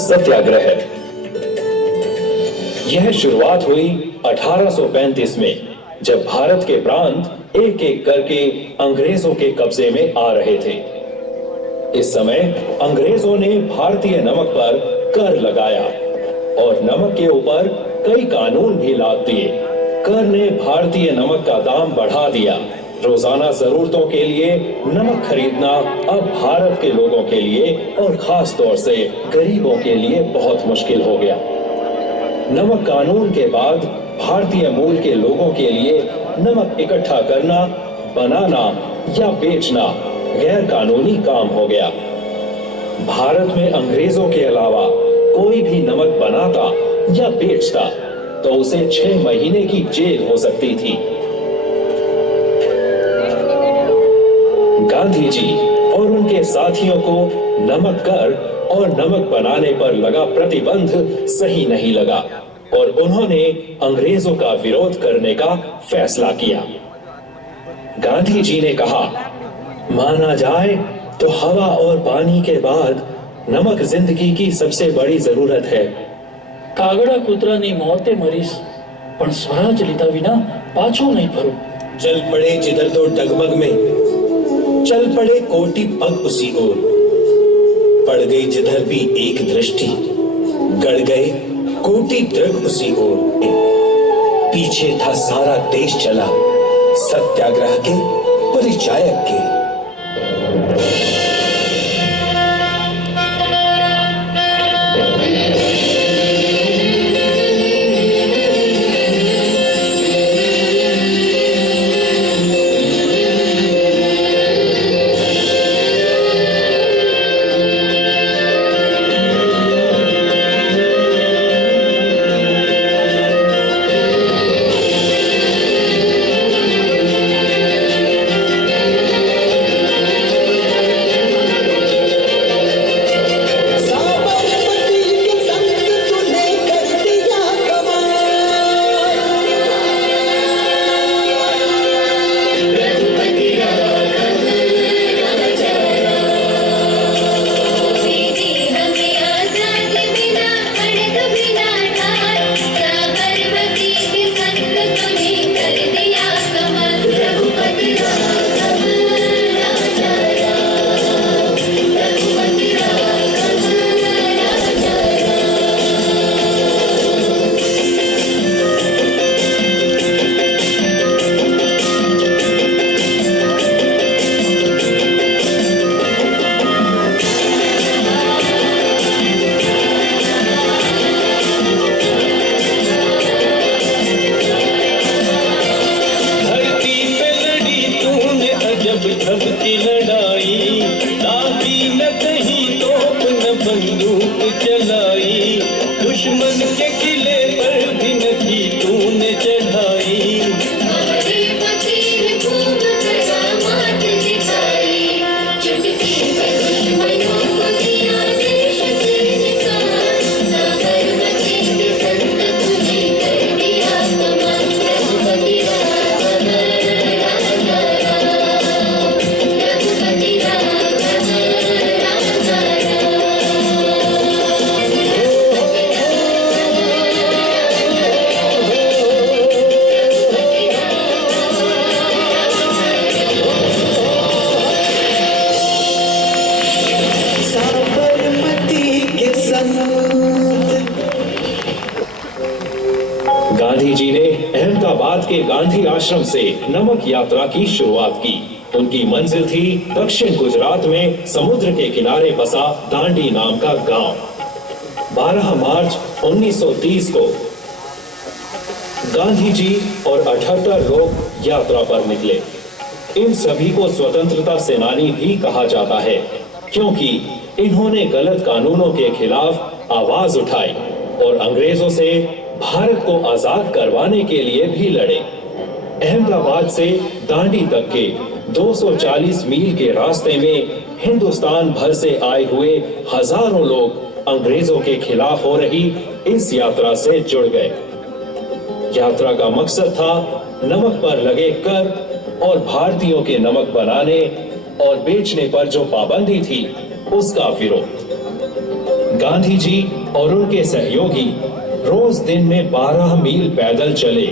सत्याग्रह। यह शुरुआत हुई 1835 में, जब भारत के प्रांत एक एक करके अंग्रेजों के कब्जे में आ रहे थे। इस समय अंग्रेजों ने भारतीय नमक पर कर लगाया और नमक के ऊपर कई कानून भी लाद दिए। कर ने भारतीय नमक का दाम बढ़ा दिया। रोजाना जरूरतों के लिए नमक खरीदना अब भारत के लोगों के लिए और खास तौर से गरीबों के लिए बहुत मुश्किल हो गया। नमक कानून के बाद भारतीय मूल के लोगों के लिए नमक इकट्ठा करना, बनाना या बेचना गैर कानूनी काम हो गया। भारत में अंग्रेजों के अलावा कोई भी नमक बनाता या बेचता तो उसे 6 महीने की जेल हो सकती थी। गांधी जी और उनके साथियों को नमक कर और नमक बनाने पर लगा प्रतिबंध सही नहीं लगा और उन्होंने अंग्रेजों का विरोध करने का फैसला किया। गांधी जी ने कहा, माना जाए तो हवा और पानी के बाद नमक जिंदगी की सबसे बड़ी जरूरत है। કાગડા કૂતરાની મોતે મરીશ પણ સ્વરાજ લીધા વિના પાછું નહીં ફરું। चल पड़े जिधर तो डगमग में, चल पड़े कोटि पग उसी ओर। पड़ गई जिधर भी एक दृष्टि, गड़ गए कोटि दृग उसी ओर। पीछे था सारा देश चला सत्याग्रह के परिचायक के। गांधी जी ने अहमदाबाद के गांधी आश्रम से नमक यात्रा की शुरुआत की। उनकी मंजिल थी दक्षिण गुजरात में समुद्र के किनारे बसा दांडी नाम का गांव। 12 मार्च 1930 को गांधी जी और 78 लोग यात्रा पर निकले। इन सभी को स्वतंत्रता सेनानी भी कहा जाता है, क्योंकि इन्होंने गलत कानूनों के खिलाफ आवाज उठाई और अंग्रेजों से भारत को आजाद करवाने के लिए भी लड़े। अहमदाबाद से दांडी तक के 240 मील के रास्ते में हिंदुस्तान भर से आए हुए हजारों लोग अंग्रेजों के खिलाफ हो रही इस यात्रा से जुड़ गए। यात्रा का मकसद था नमक पर लगे कर और भारतीयों के नमक बनाने और बेचने पर जो पाबंदी थी उसका विरोध। गांधी जी और उनके सहयोगी रोज दिन में 12 मील पैदल चले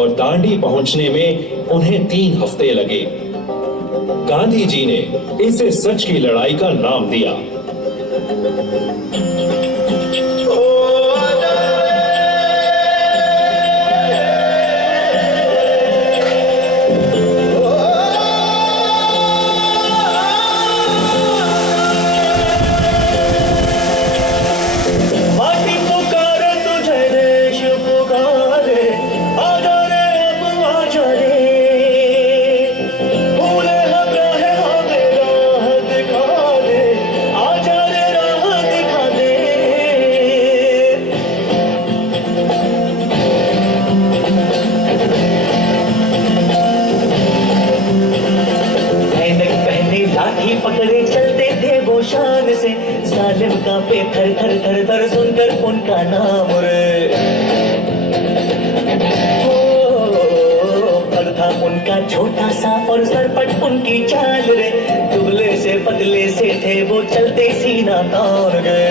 और दांडी पहुंचने में उन्हें 3 हफ्ते लगे। गांधी जी ने इसे सच की लड़ाई का नाम दिया। पकड़े चलते थे वो शान से, जालिम कांपे थर थर थर थर सुनकर उनका नाम रे। पग था उनका छोटा सा और सरपट उनकी चाल रे, दुबले से पतले से थे वो चलते सीना तान गए।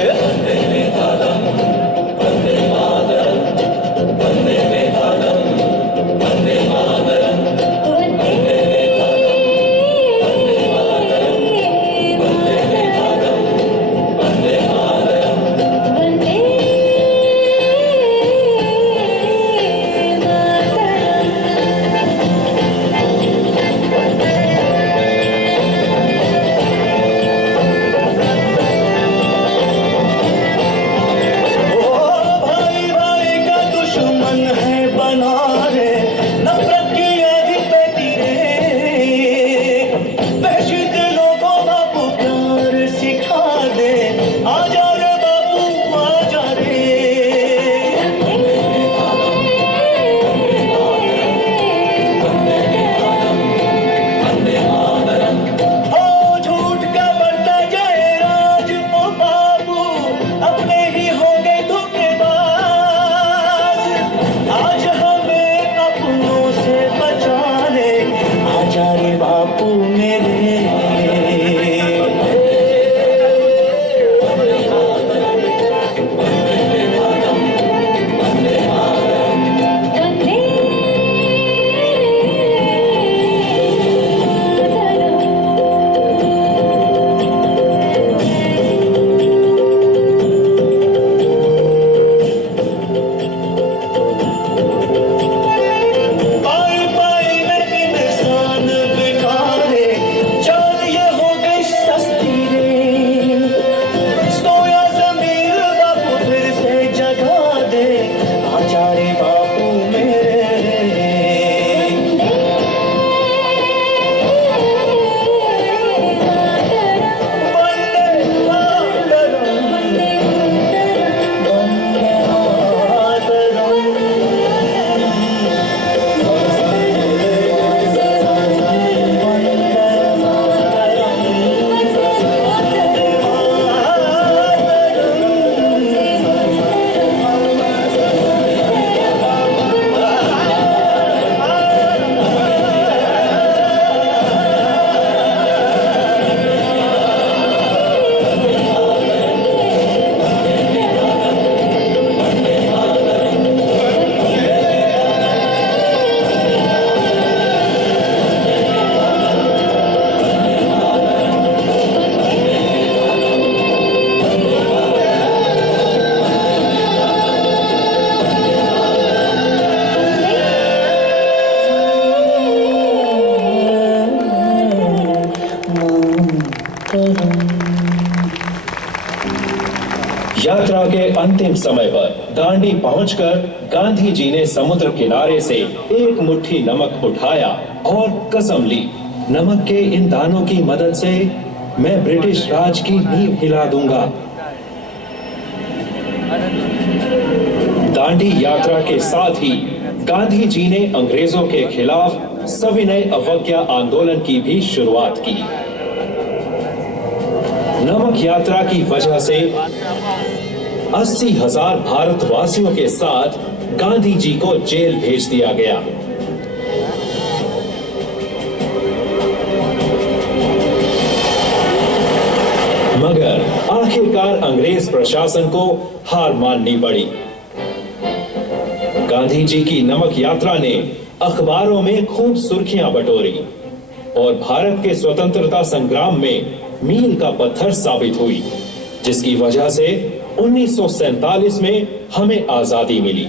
यात्रा के अंतिम समय पर दांडी पहुंचकर गांधी जी ने समुद्र किनारे से एक मुट्ठी नमक उठाया और कसम ली, नमक के इन दानों की मदद से मैं ब्रिटिश राज की नींव हिला दूंगा। दांडी यात्रा के साथ ही गांधी जी ने अंग्रेजों के खिलाफ सविनय अवज्ञा आंदोलन की भी शुरुआत की। नमक यात्रा की वजह से 80,000 भारतवासियों के साथ गांधी जी को जेल भेज दिया गया। मगर आखिरकार अंग्रेज प्रशासन को हार माननी पड़ी। गांधी जी की नमक यात्रा ने अखबारों में खूब सुर्खियां बटोरी और भारत के स्वतंत्रता संग्राम में मील का पत्थर साबित हुई, जिसकी वजह से 1947 में हमें आजादी मिली।